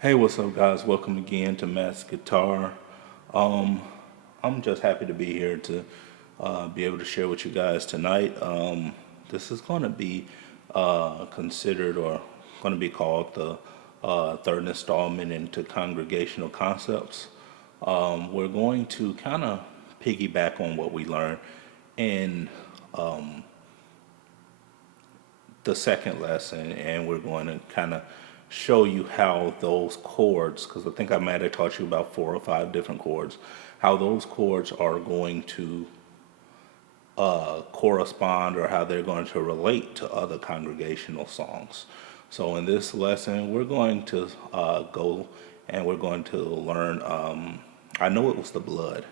Hey, what's up, guys? Welcome again to Matt's Guitar. Um, I'm just happy to be here to be able to share with you guys tonight. This is going to be considered or going to be called the third installment into Congregational Concepts. We're going to kind of piggyback on what we learned in the second lesson, and we're going to kind of show you how those chords, because I think I might have taught you about 4 or 5 different chords, how those chords are going to correspond or how they're going to relate to other congregational songs. So in this lesson, we're going to go and we're going to learn. I know it was the blood,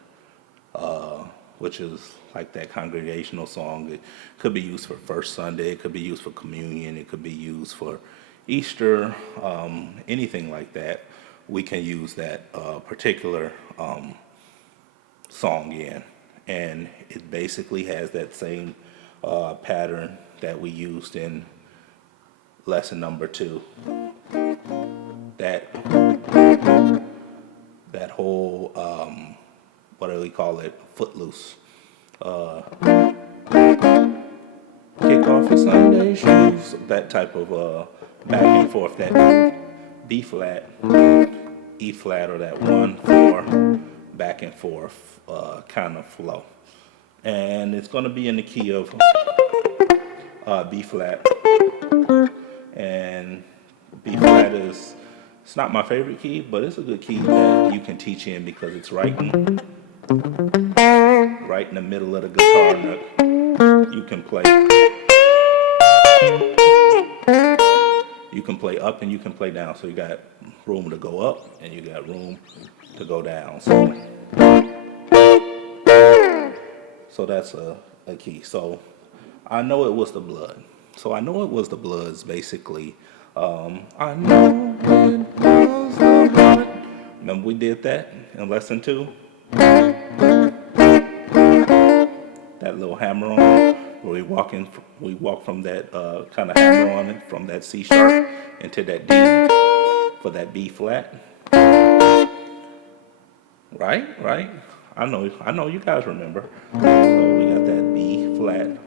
which is like that congregational song. It could be used for First Sunday, it could be used for communion, it could be used for Easter, anything like that. We can use that particular song in. And it basically has that same pattern that we used in lesson number 2. That that whole what do we call it? Footloose. Kick off your Sunday shoes. That type of back and forth. That B flat, E flat, or that 1/4 back and forth kind of flow. And it's going to be in the key of B flat. And B flat is, it's not my favorite key, but it's a good key that you can teach in because it's right in the middle of the guitar note. You can play up and you can play down. So you got room to go up and you got room to go down. So that's a key. So I know it was the blood. So I know it was the bloods basically. I know it was the blood. Remember we did that in lesson 2? That little hammer on where we walk from that kind of hammer on it from that C sharp into that D for that B flat. Right. I know you guys remember. So we got that B flat.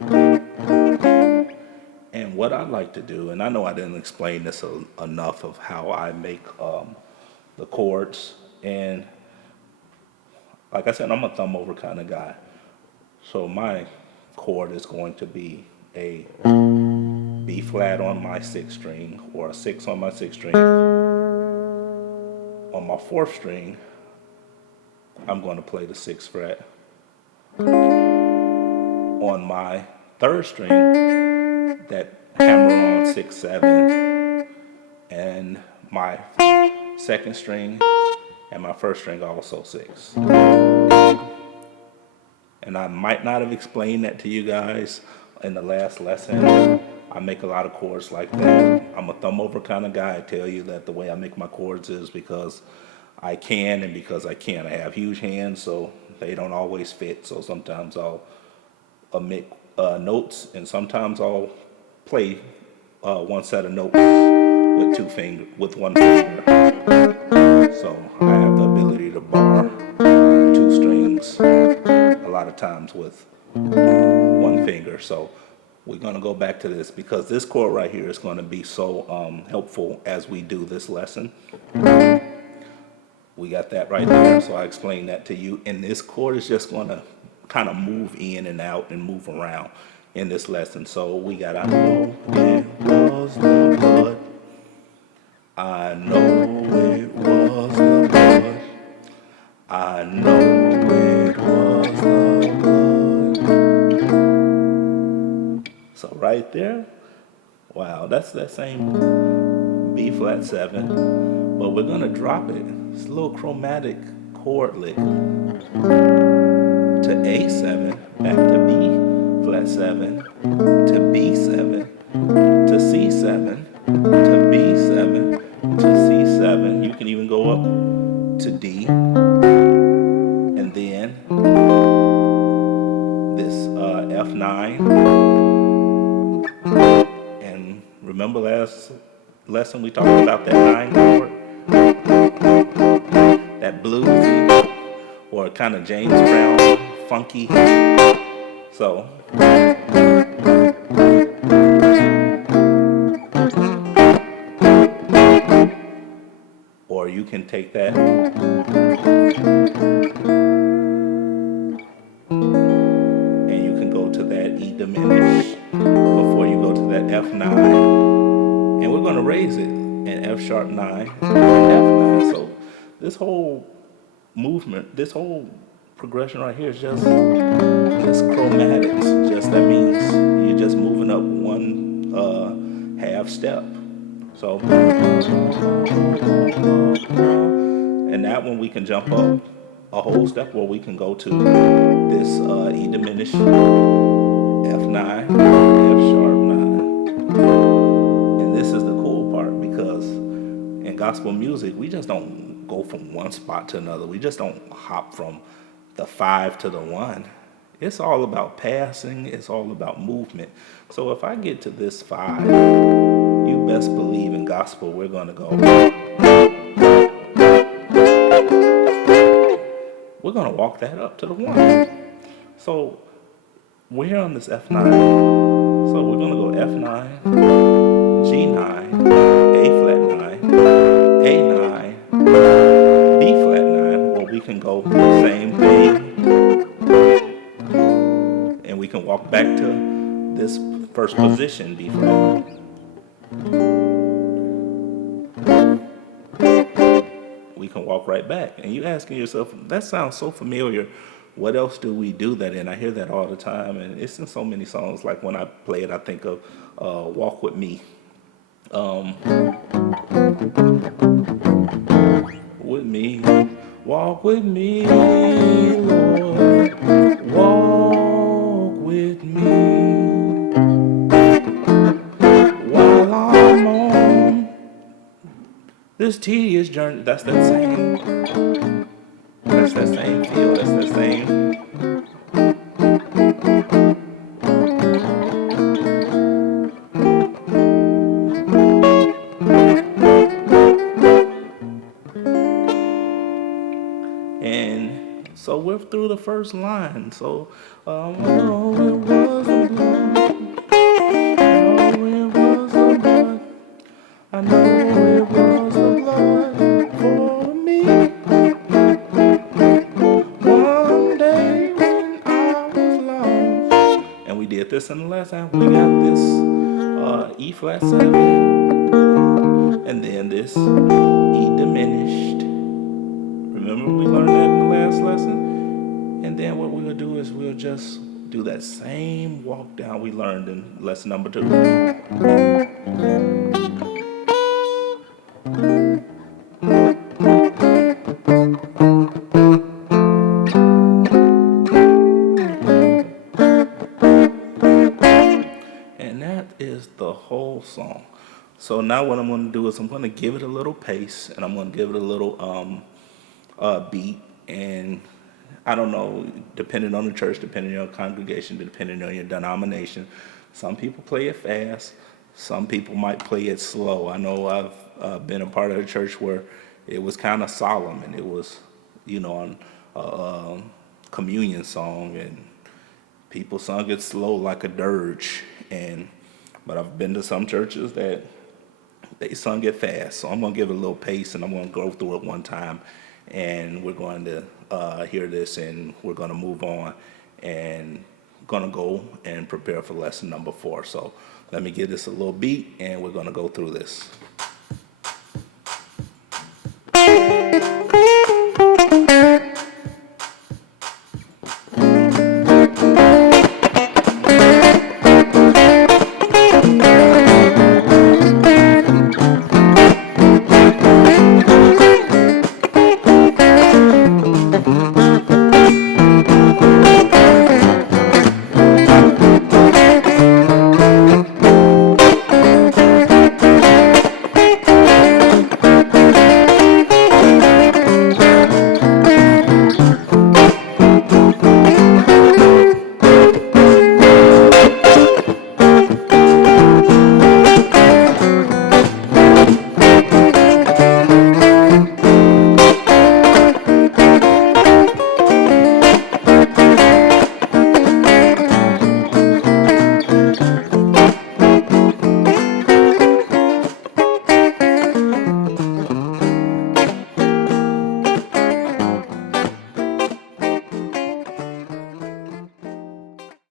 And what I like to do, and I know I didn't explain this enough of how I make the chords, and like I said, I'm a thumb over kind of guy. So my chord is going to be a B flat on my 6th string, or a 6 on my 6th string. On my 4th string, I'm going to play the 6th fret. On my 3rd string, that hammer on 6, 7, and my 2nd string and my 1st string also 6. And I might not have explained that to you guys in the last lesson. I make a lot of chords like that. I'm a thumb over kind of guy. I tell you that the way I make my chords is because I can and because I can. I have huge hands, so they don't always fit. So sometimes I'll omit notes, and sometimes I'll play one set of notes with one finger. So I have the ability to bar 2 strings a lot of times with one finger. So we're going to go back to this because this chord right here is going to be so helpful as we do this lesson. We got that right there, so I explained that to you. And this chord is just going to kind of move in and out and move around in this lesson. So we got, I know it was the blood. I know it was the blood. I know it was the blood. So right there, wow, that's that same B flat 7, but we're gonna drop it. It's a little chromatic chord lick to A7, back to B flat 7, to B7, to C7, to B7, to C7. You can even go up to D, and then this F9. And remember last lesson we talked about that 9 chord? kind of James Brown funky. So, or you can take that and you can go to that E diminished before you go to that F9. And we're going to raise it in F sharp 9 and F9. So this whole movement, this whole progression right here is just chromatics. Just that means you're just moving up one half step. So, and that one we can jump up a whole step, or we can go to this E diminished F9, F sharp 9. And this is the cool part, because in gospel music, we just don't go from one spot to another. We just don't hop from the 5 to the 1. It's all about passing. It's all about movement. So if I get to this 5, you best believe in gospel, we're going to go. We're going to walk that up to the 1. So we're here on this F9. So we're going to go F9, G9, A flat 9, A9, B flat 9, or we can go the same thing, and we can walk back to this first position, B flat. We can walk right back. And you asking yourself, that sounds so familiar. What else do we do that in? I hear that all the time, and it's in so many songs. Like when I play it, I think of Walk With Me. With me, walk with me, Lord, walk with me while I'm on this tedious journey. That's that same feel, that's that same. And so we're through the first line. So, oh, it was the blood. Oh, it was the blood. I know it was the blood for me. One day when I was lost. And we did this in the last time. We got this E flat 7. And then this E diminished. Remember we learned that in the last lesson? And then what we'll do is we'll just do that same walk down we learned in lesson number 2. And that is the whole song. So now what I'm going to do is I'm going to give it a little pace, and I'm going to give it a little beat. And I don't know, depending on the church, depending on your congregation, depending on your denomination, some people play it fast. Some people might play it slow. I know I've been a part of a church where it was kind of solemn, and it was, on a communion song, and people sung it slow like a dirge. But I've been to some churches that they sung it fast. So I'm going to give it a little pace, and I'm going to go through it one time, and we're going to hear this, and we're going to move on, and going to go and prepare for lesson number 4. So let me give this a little beat, and we're going to go through this.